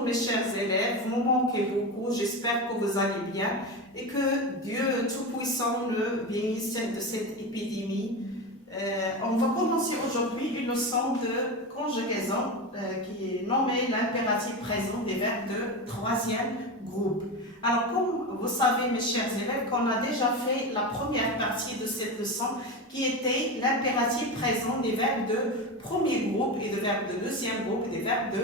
Bonjour mes chers élèves, vous me manquez beaucoup, j'espère que vous allez bien et que Dieu Tout-Puissant le bénisse de cette épidémie. On va commencer aujourd'hui une leçon de conjugaison qui est nommée l'impératif présent des verbes de troisième groupe. Alors comme vous savez mes chers élèves qu'on a déjà fait la première partie de cette leçon qui était l'impératif présent des verbes de premier groupe et des verbes de deuxième groupe et des verbes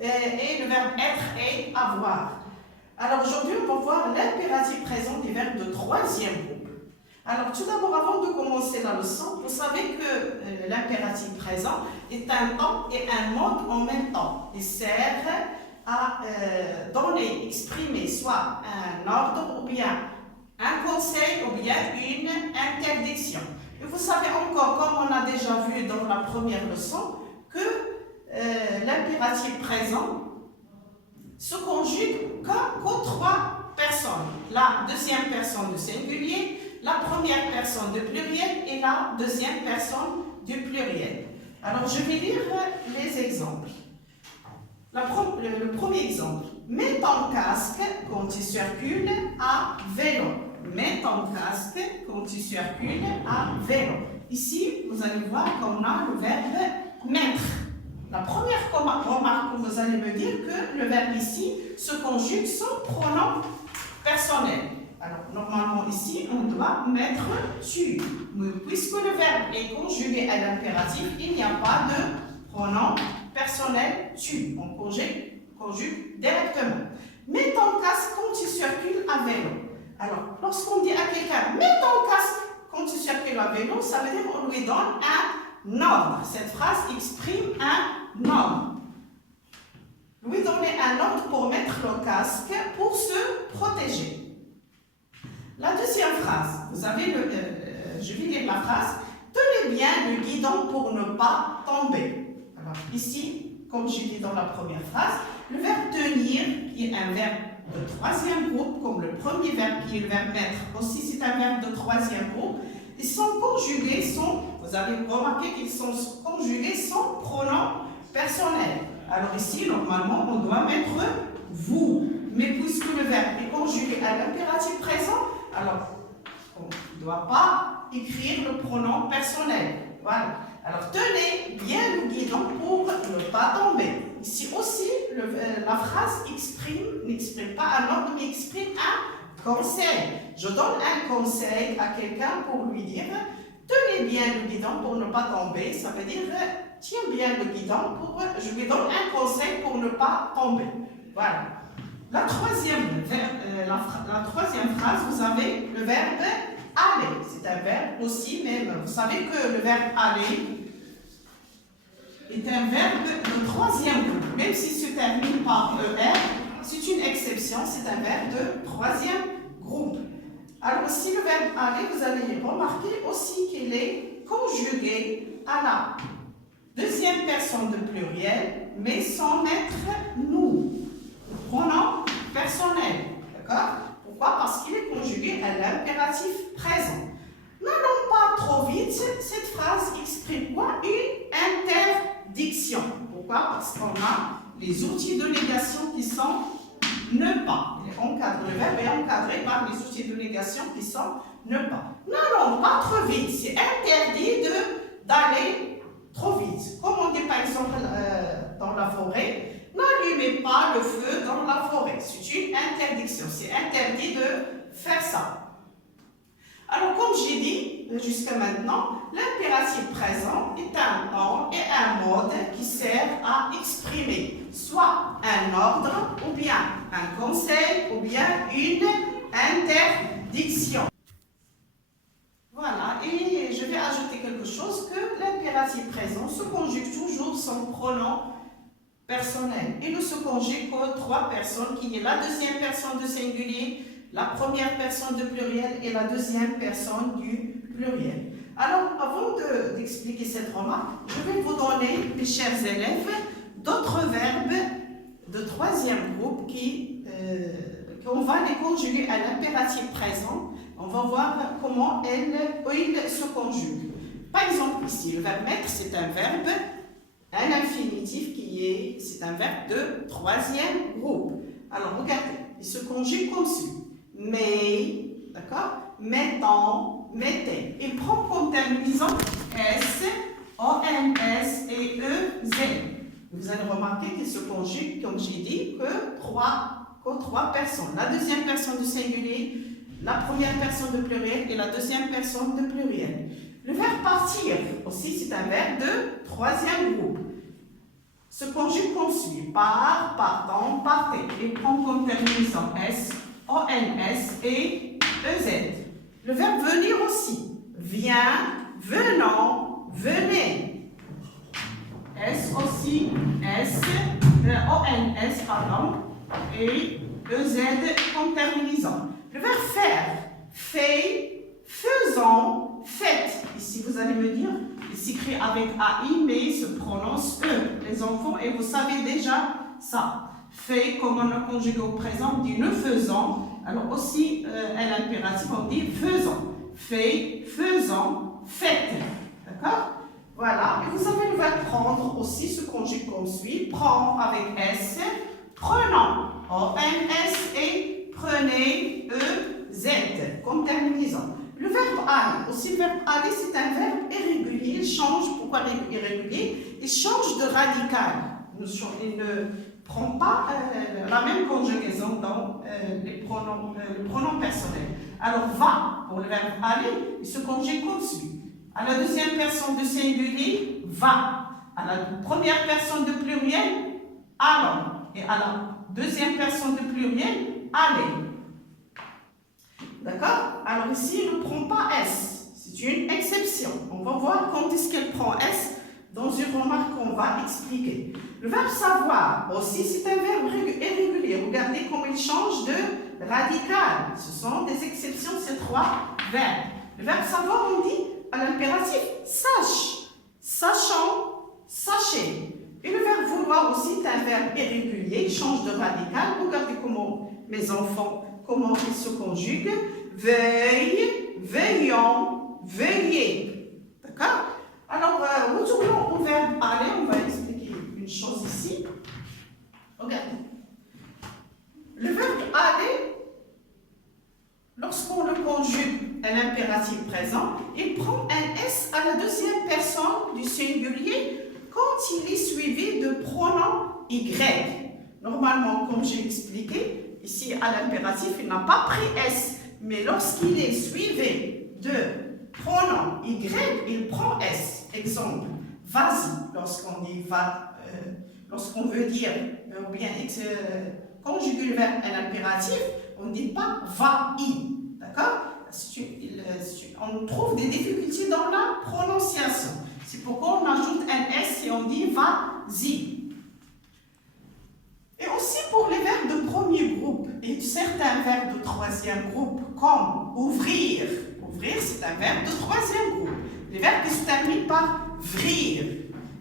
et le verbe être et avoir. Alors aujourd'hui on va voir l'impératif présent des verbes de troisième groupe. Alors tout d'abord avant de commencer la leçon, vous savez que l'impératif présent est un temps et un mode en même temps. Il sert à donner, exprimer soit un ordre ou bien un conseil ou bien une interdiction. Et vous savez encore, comme on a déjà vu dans la première leçon, que l'impératif présent se conjugue qu'aux trois personnes. La deuxième personne du singulier, la première personne du pluriel et la deuxième personne du pluriel. Alors je vais lire les exemples. Le premier exemple. Mets ton casque quand tu circules à vélo. Mets ton casque quand tu circules à vélo. Ici, vous allez voir qu'on a le verbe mettre. La première remarque que vous allez me dire que le verbe ici se conjugue sans pronom personnel. Alors, normalement ici, on doit mettre tu. Mais puisque le verbe est conjugué à l'impératif, il n'y a pas de pronom personnel tu. On conjugue directement. Mets ton casque quand tu circules à vélo. Alors, lorsqu'on dit à quelqu'un, mets ton casque quand tu circules à vélo, ça veut dire qu'on lui donne un ordre. Cette phrase exprime un ordre. Lui donner un ordre pour mettre le casque pour se protéger. La deuxième phrase, vous avez je vais lire la phrase, tenez bien le guidon pour ne pas tomber. Alors ici, comme je dis dans la première phrase, le verbe tenir, qui est un verbe de troisième groupe, comme le premier verbe qui est le verbe mettre, aussi c'est un verbe de troisième groupe, ils sont conjugués, vous avez remarqué qu'ils sont conjugués sans pronom personnel. Alors ici, normalement, on doit mettre vous. Mais puisque le verbe est conjugué à l'impératif présent, alors on ne doit pas écrire le pronom personnel. Voilà. Alors tenez bien le guidon pour ne pas tomber. Ici aussi, la phrase n'exprime pas un ordre, mais exprime un conseil. Je donne un conseil à quelqu'un pour lui dire tenez bien le guidon pour ne pas tomber. Ça veut dire tiens bien le guidon je lui donne un conseil pour ne pas tomber. Voilà. La troisième phrase, vous avez le verbe aller. C'est un verbe aussi, mais vous savez que le verbe aller est un verbe de troisième groupe. Même s'il se termine par ER, c'est une exception, c'est un verbe de troisième groupe. Alors, si le verbe aller, vous allez remarquer aussi qu'il est conjugué à la deuxième personne de pluriel, mais sans mettre nous. Pronom personnel. D'accord? Pourquoi? Parce qu'il est conjugué à l'impératif présent. N'allons pas trop vite. Cette phrase exprime quoi? Une interdiction. Pourquoi? Parce qu'on a les outils de négation qui sont ne pas. Le verbe est encadré par les outils de négation qui sont ne pas. N'allons pas trop vite. C'est interdit d'aller trop vite. Comme on dit par exemple dans la forêt, n'allumez pas le feu dans la forêt. C'est une interdiction. C'est interdit de faire ça. Alors, comme j'ai dit jusqu'à maintenant, l'impératif présent est un temps et un mode qui sert à exprimer soit un ordre, ou bien un conseil, ou bien une interdiction. Voilà, et je vais ajouter quelque chose, que l'impératif présent se conjugue toujours sans pronom personnel. Il ne se conjugue que trois personnes, qui est la deuxième personne du singulier, la première personne du pluriel et la deuxième personne du pluriel. Alors, avant d'expliquer cette remarque, je vais vous donner, mes chers élèves, d'autres verbes de troisième groupe qu'on va les conjuguer à l'impératif présent. On va voir comment ils se conjuguent. Par exemple, ici, le verbe mettre, c'est un verbe, un infinitif qui c'est un verbe de troisième groupe. Alors, regardez, il se conjugue comme suit. Mais, d'accord? Mettant, mettez. Il prend comme terminaison S, O-N-S et E-Z. Vous allez remarquer qu'il se conjugue, comme j'ai dit, que trois personnes. La deuxième personne du singulier, la première personne de pluriel et la deuxième personne de pluriel. Le verbe partir, aussi, c'est un verbe de troisième groupe. Se conjugue comme suit. Part, partant, partez. Il prend comme terminaison S, O-N-S et E-Z. Le verbe venir aussi. Vient, venant, venez. S aussi, S, O-N-S, pardon, et E-Z comme terminaison. Le verbe faire. Fait, faisant, faites. Ici, vous allez me dire, il s'écrit avec AI, mais il se prononce E, les enfants, et vous savez déjà ça. Fait, comme on a conjugué au présent, on dit ne faisant. Alors aussi, à l'impératif, on dit faisant. Fait, faisant, faites. D'accord? Voilà. Et vous avez le verbe prendre aussi, se conjugue comme suit. Prend avec S, prenant, O-N-S, et prenez, E-Z, comme terminaison. Le verbe aller, aussi le verbe aller, c'est un verbe irrégulier. Il change, pourquoi irrégulier? Il change de radical. Il ne prend pas la même conjugaison dans le pronom personnel. Alors, va, pour le verbe aller, il se conjugue comme suit. À la deuxième personne du singulier, va. À la première personne de pluriel, allons. Et à la deuxième personne de pluriel, allez. D'accord? Alors ici, il ne prend pas S. C'est une exception. On va voir quand est-ce qu'elle prend S dans une remarque qu'on va expliquer. Le verbe savoir, aussi, c'est un verbe irrégulier. Regardez comment il change de radical. Ce sont des exceptions, ces trois verbes. Le verbe savoir, on dit à l'impératif, sache, sachant, sachez. Et le verbe vouloir aussi est un verbe irrégulier, il change de radical. Regardez comment mes enfants, comment ils se conjuguent. Veille, veillant, veillez. D'accord? Alors, retournons au verbe aller. On va expliquer une chose ici. Regardez. Le verbe aller, lorsqu'on le conjugue à l'impératif présent, il prend un S à la deuxième personne du singulier quand il est suivi de pronom Y. Normalement, comme j'ai expliqué, ici à l'impératif, il n'a pas pris S. Mais lorsqu'il est suivi de pronom Y, il prend S. Exemple, vas-y, lorsqu'on dit va, lorsqu'on veut dire, ou bien conjuguer le verbe à l'impératif, on ne dit pas va-y. D'accord? On trouve des difficultés dans la prononciation. C'est pourquoi on ajoute un S et on dit va-y. Et aussi pour les verbes de premier groupe et certains verbes de troisième groupe, comme ouvrir. Ouvrir, c'est un verbe de troisième groupe. Les verbes qui se terminent par vrir.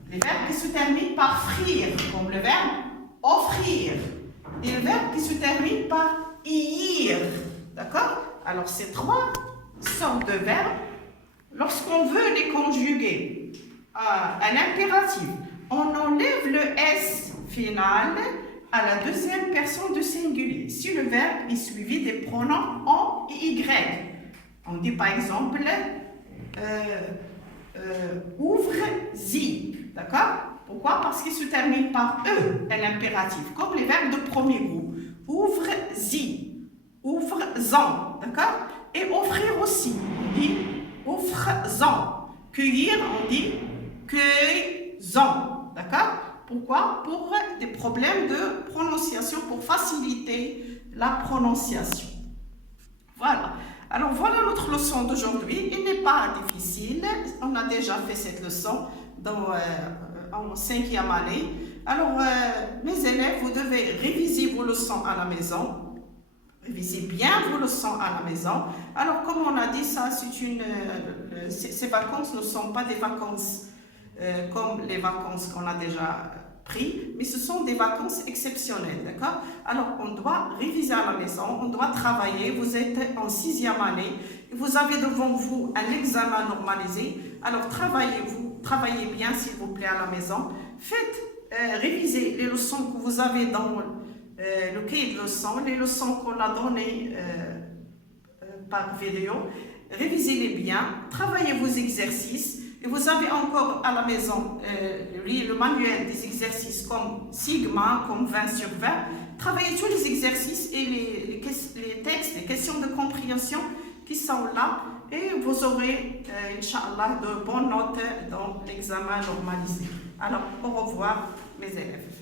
Les verbes qui se terminent par frire, comme le verbe offrir. Et le verbe qui se termine par ir. D'accord? Alors, ces trois sortes de verbes, lorsqu'on veut les conjuguer à l'impératif, on enlève le S final à la deuxième personne du singulier. Si le verbe est suivi des pronoms on et y. On dit par exemple ouvre-y. D'accord? Pourquoi? Parce qu'il se termine par E à l'impératif, comme les verbes de premier groupe. Ouvre-y, ouvre-en. D'accord? Et offrir aussi. On dit offre-en. Cueillir, on dit cueille-en. D'accord? Pourquoi? Pour des problèmes de prononciation, pour faciliter la prononciation. Voilà. Alors, voilà notre leçon d'aujourd'hui. Il n'est pas difficile. On a déjà fait cette leçon en 5e année. Alors, mes élèves, vous devez réviser vos leçons à la maison. Révisez bien vos leçons à la maison. Alors, comme on a dit, ça, ces vacances ne sont pas des vacances comme les vacances qu'on a déjà pris, mais ce sont des vacances exceptionnelles, d'accord? Alors, on doit réviser à la maison, on doit travailler. Vous êtes en 6e année, vous avez devant vous un examen normalisé. Alors, travaillez bien, s'il vous plaît, à la maison. Faites révisez les leçons que vous avez dans le cahier de leçons, les leçons qu'on a données par vidéo. Révisez-les bien, travaillez vos exercices. Et vous avez encore à la maison le manuel des exercices comme Sigma, comme 20 sur 20. Travaillez tous les exercices et les textes, les questions de compréhension qui sont là. Et vous aurez, Inch'Allah, de bonnes notes dans l'examen normalisé. Alors, au revoir, mes élèves.